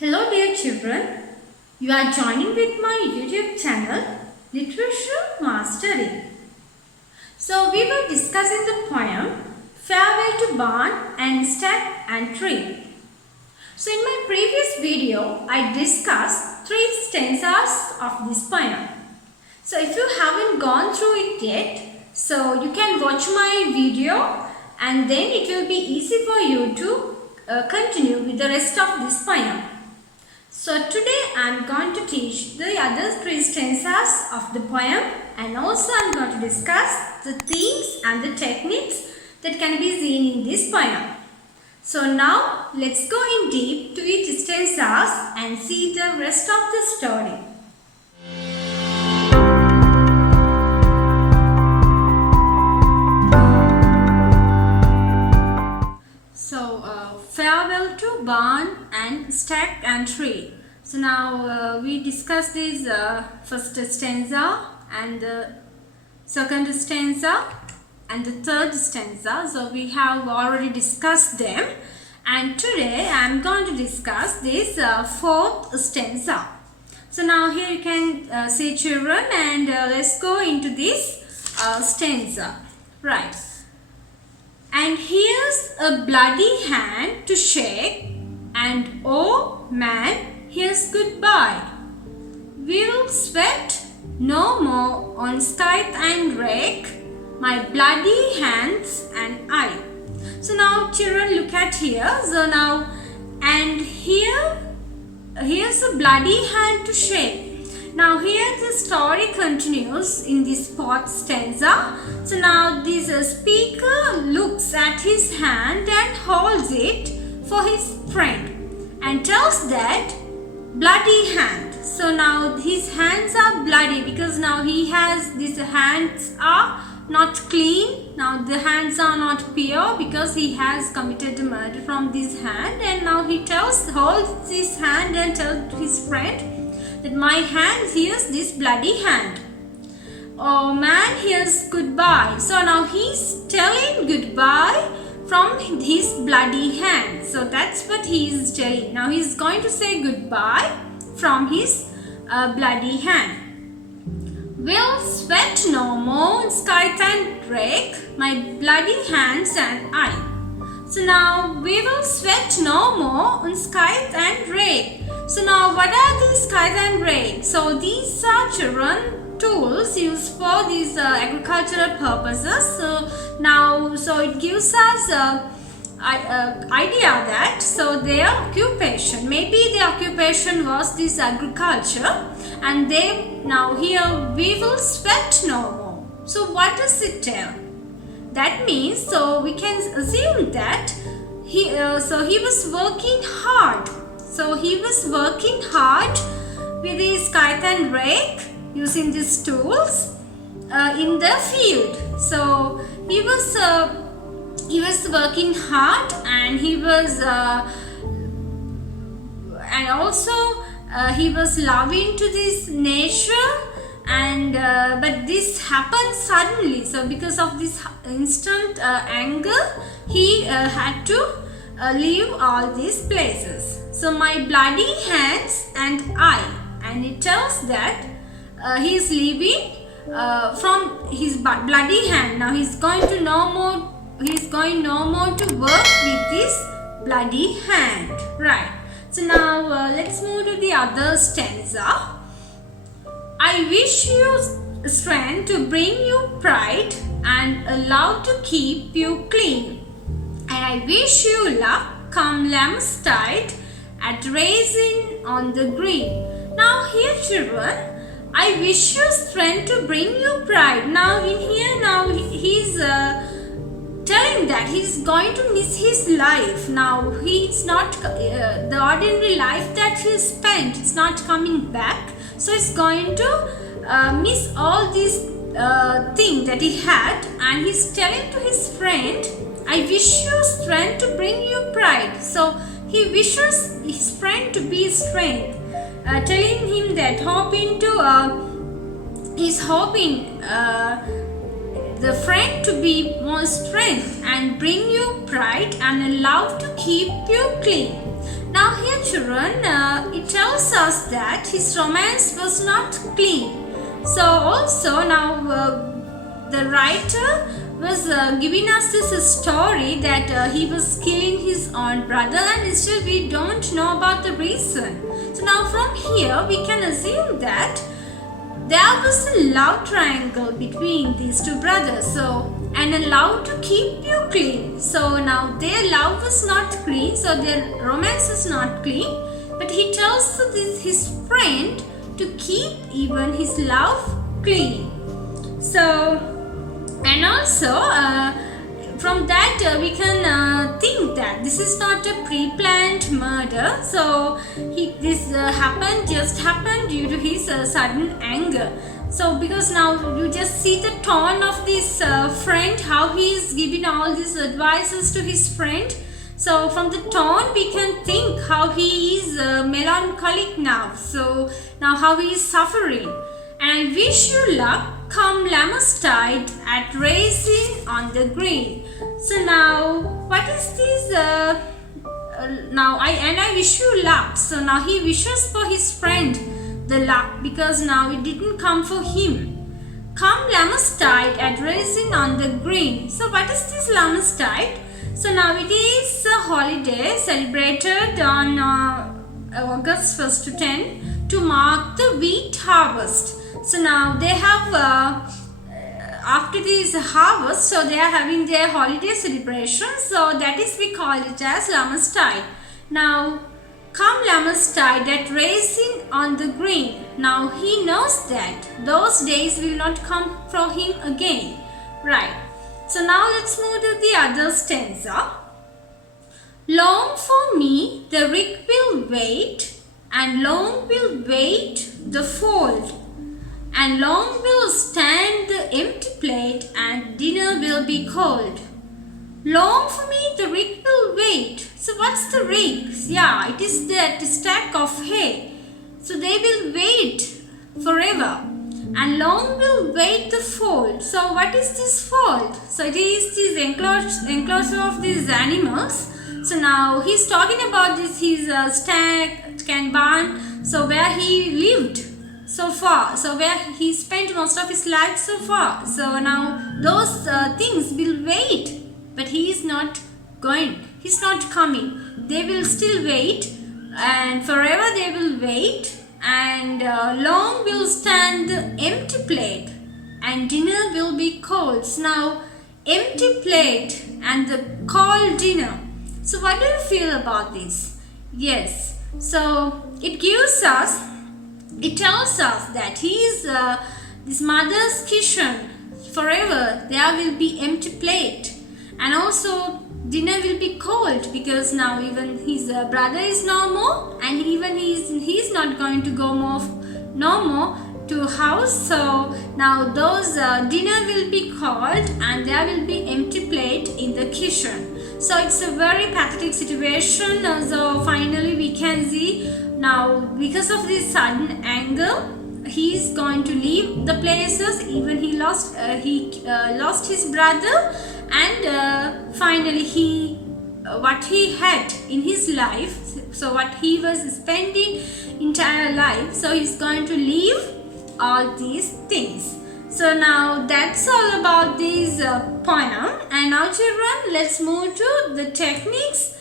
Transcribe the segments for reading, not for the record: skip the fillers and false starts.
Hello dear children, you are joining with my YouTube channel Literature Mastery. So we were discussing the poem Farewell to Barn and Stack and Tree. So in my previous video I discussed 3 stanzas of this poem. So if you haven't gone through it yet, so you can watch my video and then it will be easy for you to continue with the rest of this poem. So today I am going to teach the other 3 stanzas of the poem, and also I am going to discuss the themes and the techniques that can be seen in this poem. So now let's go in deep to each stanzas and see the rest of the story. Farewell to barn and stack and tree. So now we discussed this first stanza and the second stanza and the third stanza. So we have already discussed them, and today I am going to discuss this fourth stanza. So now here you can see children, and let's go into this stanza. Right. And here's a bloody hand to shake, and oh man, here's goodbye. We'll sweat no more on scythe and rake, my bloody hands and I. So now children, look at here. So now, and here's a bloody hand to shake. Now here the story continues in this fourth stanza. So now this speaker looks at his hand and holds it for his friend and tells that bloody hand. So now his hands are bloody because now these hands are not clean. Now the hands are not pure because he has committed murder from this hand, and now he holds his hand and tells his friend that my hand, here's this bloody hand. Oh man, here's goodbye. So now he's telling goodbye from his bloody hand. So that's what he is telling. Now he's going to say goodbye from his bloody hand. We'll sweat no more in scythe and rake, my bloody hands and I. So now we will sweat no more on scythe and rake. So now what are these scythe and rake? So these are children tools used for these agricultural purposes. So it gives us idea that their occupation, maybe the occupation was this agriculture, and now here we will sweat no more. So what does it tell? That means, so we can assume that he was working hard. So he was working hard with his scythe and rake using these tools in the field. So he was working hard, and he was loving to this nature. And but this happened suddenly. So because of this instant anger, he had to leave all these places. So my bloody hands and I, and it tells that he is leaving from his bloody hand. Now he's going no more to work with this bloody hand. Right. So now let's move to the other stanza. I wish you strength to bring you pride and a love to keep you clean. And I wish you luck come lamb's tide at racing on the green. Now here children, I wish you strength to bring you pride. Now in here, now he's telling that he's going to miss his life. Now he's not, the ordinary life that he spent, it's not coming back. So he's going to miss all these things that he had, and he's telling to his friend, I wish you strength to bring you pride. So he wishes his friend to be strength, telling him that he's hoping the friend to be more strength and bring you pride and a love to keep you clean. Now here children, it tells us that his romance was not clean. So also now the writer was giving us this story that he was killing his own brother, and still we don't know about the reason. So now from here we can assume that there was a love triangle between these two brothers. So, and a love to keep you clean. So now their love was not clean, so their romance is not clean. But he tells his friend to keep even his love clean. So, and also from that we can think that this is not a pre-planned murder. So this just happened due to his sudden anger. So because now you just see the tone of this friend, how he is giving all these advices to his friend. So from the tone we can think how he is melancholic now. So now how he is suffering. And I wish you luck, come Lamustide at racing on the green. So now what is this? Now I wish you luck. So now he wishes for his friend the luck, because now it didn't come for him. Come Lamustide at racing on the green. So what is this Lamustide? So now it is a holiday celebrated on August 1st to 10 to mark the wheat harvest. So now they have after this harvest, so they are having their holiday celebration. So that is we call it as Lamustide. Now come Lamustide at racing on the green. Now he knows that those days will not come for him again. Right. So now let's move to the other stanza. Long for me the rick will wait, and long will wait the fold, and long will stand the empty plate, and dinner will be cold. Long for me the rick will wait. So what's the rick? Yeah, it is that stack of hay. So they will wait forever. And long will wait the fold. So what is this fold? So it is this enclosure of these animals. So now he's talking about this his stack and barn. So where he lived so far. So where he spent most of his life so far. So now those things will wait. But he is not going. He's not coming. They will still wait. And forever they will wait. And long will stand the empty plate, and dinner will be cold. So now empty plate and the cold dinner. So what do you feel about this? Yes. So it tells us that he is this mother's kitchen. Forever there will be empty plate, and also dinner will be cold, because now even his brother is no more, and even he's not going to go no more to house. So now those dinner will be cold, and there will be empty plate in the kitchen. So it's a very pathetic situation. So finally we can see now, because of this sudden anger, he is going to leave the places. Even he lost his brother, and finally what he had in his life, so what he was spending entire life, so he's going to leave all these things. So now that's all about this poem. And now children, let's move to the techniques.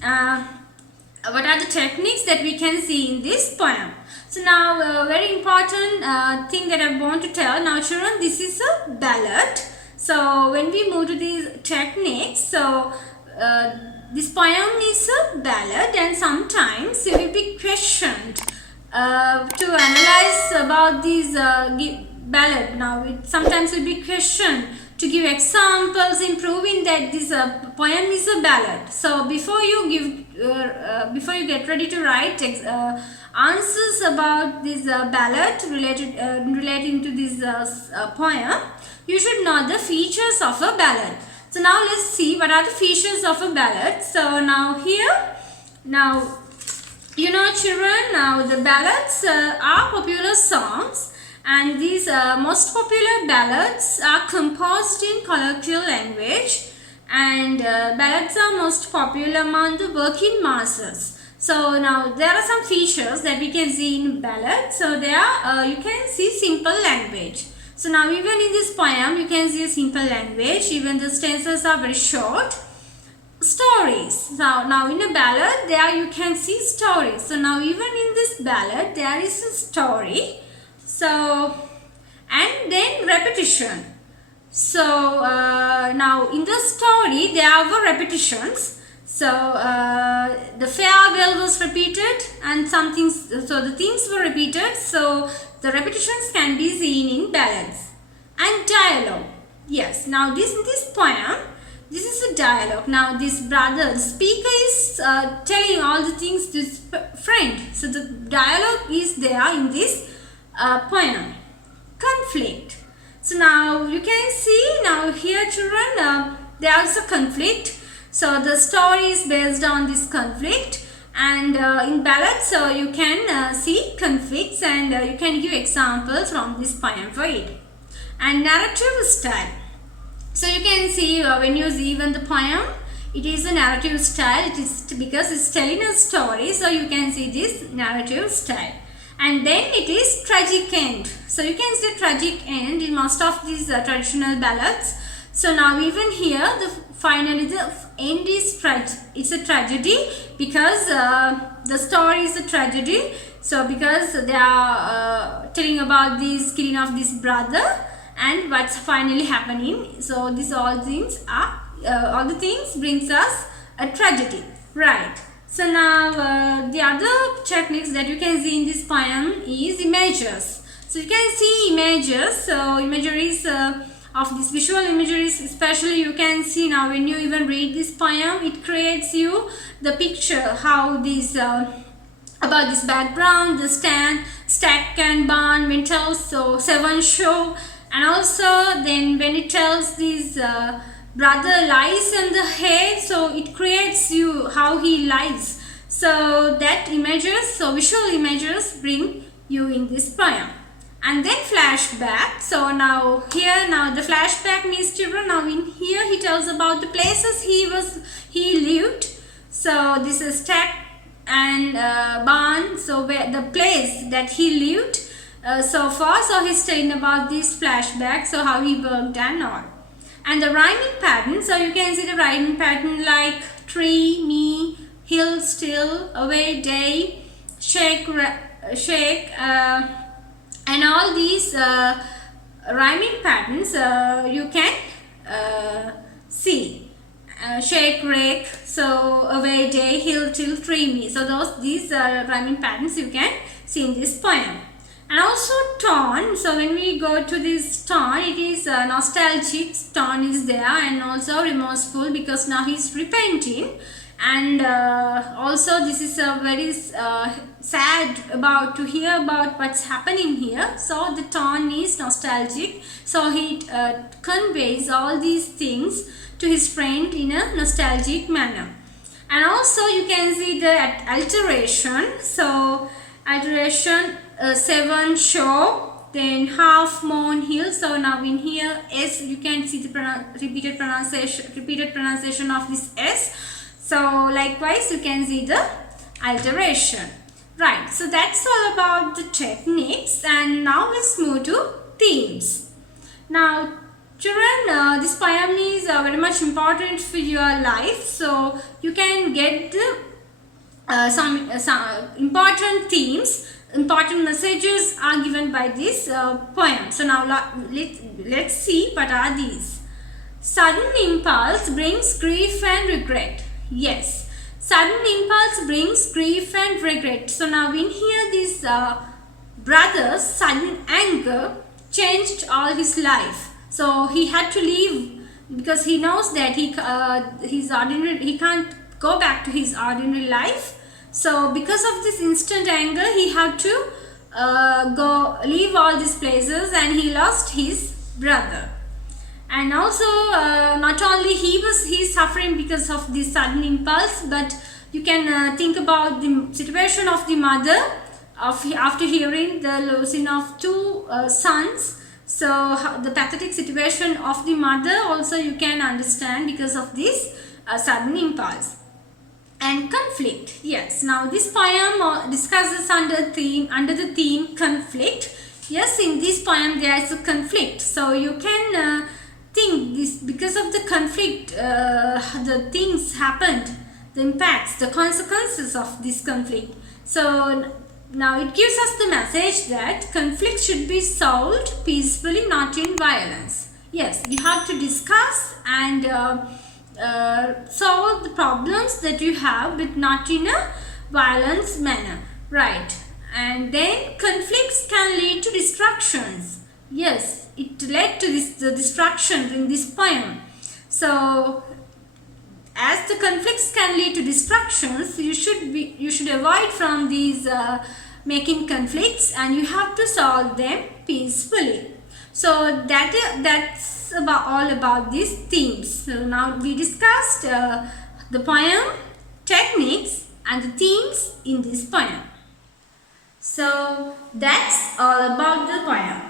What are the techniques that we can see in this poem? So now very important thing that I want to tell. Now children, this is a ballad. So when we move to these techniques, so this poem is a ballad, and sometimes it will be questioned to analyze about these ballad. Now it sometimes will be questioned to give examples in proving that this poem is a ballad. So before you get ready to write answers about this ballad relating to this poem, you should know the features of a ballad. So now let's see what are the features of a ballad. So now here, now you know children, now the ballads are popular songs, and these most popular ballads are composed in colloquial language, and ballads are most popular among the working masses. So now there are some features that we can see in ballad. So there you can see simple language. So now even in this poem you can see a simple language, even the stanzas are very short. Stories. So now in a ballad there you can see stories. So now even in this ballad there is a story. So and then repetition. So now in the story there were repetitions. So the farewell was repeated and some things, so the things were repeated. So the repetitions can be seen in ballads. And dialogue. Yes, now this poem, this is a dialogue. Now this brother, the speaker is telling all the things to his friend. So the dialogue is there in this poem. Conflict. So now you can see now here children, there is a conflict. So the story is based on this conflict, and in ballads so you can see conflicts, and you can give examples from this poem for it. And narrative style. So you can see when you see even the poem, it is a narrative style. It is because it's telling a story, so you can see this narrative style. And then it is tragic end. So you can see tragic end in most of these traditional ballads. So now even here finally the end is it's a tragedy, because the story is a tragedy. So because they are telling about this killing of this brother and what's finally happening. So these all things are all the things brings us a tragedy, right? So now the other techniques that you can see in this poem is images. So you can see images. So imageries of this visual imageries, especially you can see now when you even read this poem, it creates you the picture how this about this background, the stack and barn when tells so seven show, and also then when it tells this brother lies in the hay, so it creates you how he lies. So that images, so visual images bring you in this poem. And then flashback. So now here now the flashback means children, now in here he tells about the places he lived. So this is stack and barn, so where the place that he lived so far. So he's telling about this flashback, so how he worked and all. And the rhyming pattern, so you can see the rhyming pattern like tree, me, hill, still, away, day, shake, and all these rhyming patterns you can see. Shake, rake, so away, day, hill, till, tree, me. So these rhyming patterns you can see in this poem. And also tone. So when we go to this tone, it is nostalgic tone is there, and also remorseful because now he's repenting. And also this is a very sad about to hear about what's happening here. So the tone is nostalgic. So he conveys all these things to his friend in a nostalgic manner. And also you can see the alteration. So alteration, seven show, then half moon hill. So now in here S, you can see the repeated pronunciation of this S. So likewise you can see the alteration, right? So that's all about the techniques, and now let's move to themes. Now children, this poem is very much important for your life, so you can get the some important themes, important messages are given by this poem. So now let's see what are these. Sudden impulse brings grief and regret. Yes, sudden impulse brings grief and regret. So now in here this brother's sudden anger changed all his life. So he had to leave because he knows that he can't go back to his ordinary life. So because of this instant anger, he had to leave all these places, and he lost his brother. And also not only he's suffering because of this sudden impulse, but you can think about the situation of the mother after hearing the losing of two sons. So the pathetic situation of the mother also you can understand because of this sudden impulse. and conflict. Yes, now this poem discusses under the theme conflict. Yes, in this poem there is a conflict, so you can think this because of the conflict, the things happened, the impacts, the consequences of this conflict. So now it gives us the message that conflict should be solved peacefully, not in violence. Yes, you have to discuss and solve the problems that you have, but not in a violence manner, right? And then conflicts can lead to destructions. Yes, it led to the destruction in this poem. So as the conflicts can lead to destructions, you should avoid from these making conflicts, and you have to solve them peacefully. So that's all about these themes. So now we discussed the poem, techniques, and the themes in this poem. So that's all about the poem.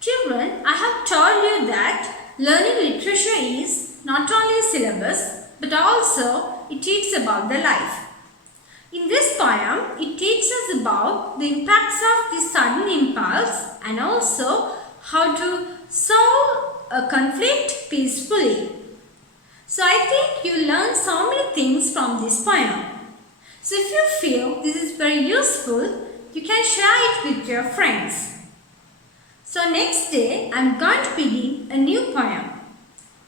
Children, I have told you that learning literature is not only a syllabus, but also it teaches about the life. In this poem, it teaches about the impacts of the sudden impulse and also how to solve a conflict peacefully. So I think you learned so many things from this poem. So if you feel this is very useful, you can share it with your friends. So next day, I am going to begin a new poem.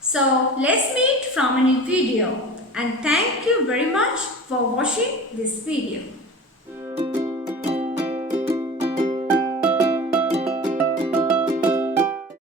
So let's meet from a new video, and thank you very much for watching this video.